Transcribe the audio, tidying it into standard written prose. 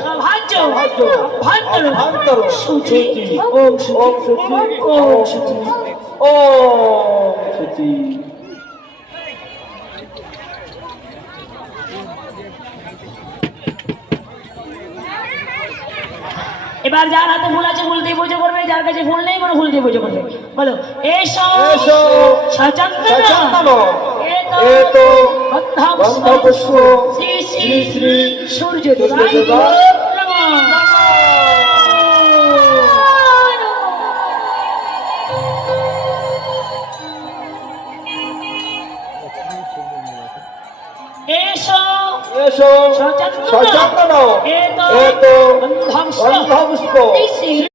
সভাজ্য ভান্তর শুচি ওম শুচি ওম শুচি ওম শুচি। এবার যার হাতে ফুল আছে ফুল দিয়ে পুজো করবে, যার কাছে ফুল নেই কোনো ফুল দিয়ে পুজো করবে। বলো এসো সচন্দন এতো গন্ধপুষ্প শ্রী শ্রী শ্রী সূর্য এসো এসো সচন্দন সচন্দন এতো এতো গন্ধপুষ্প গন্ধপুষ্প শ্রী শ্রী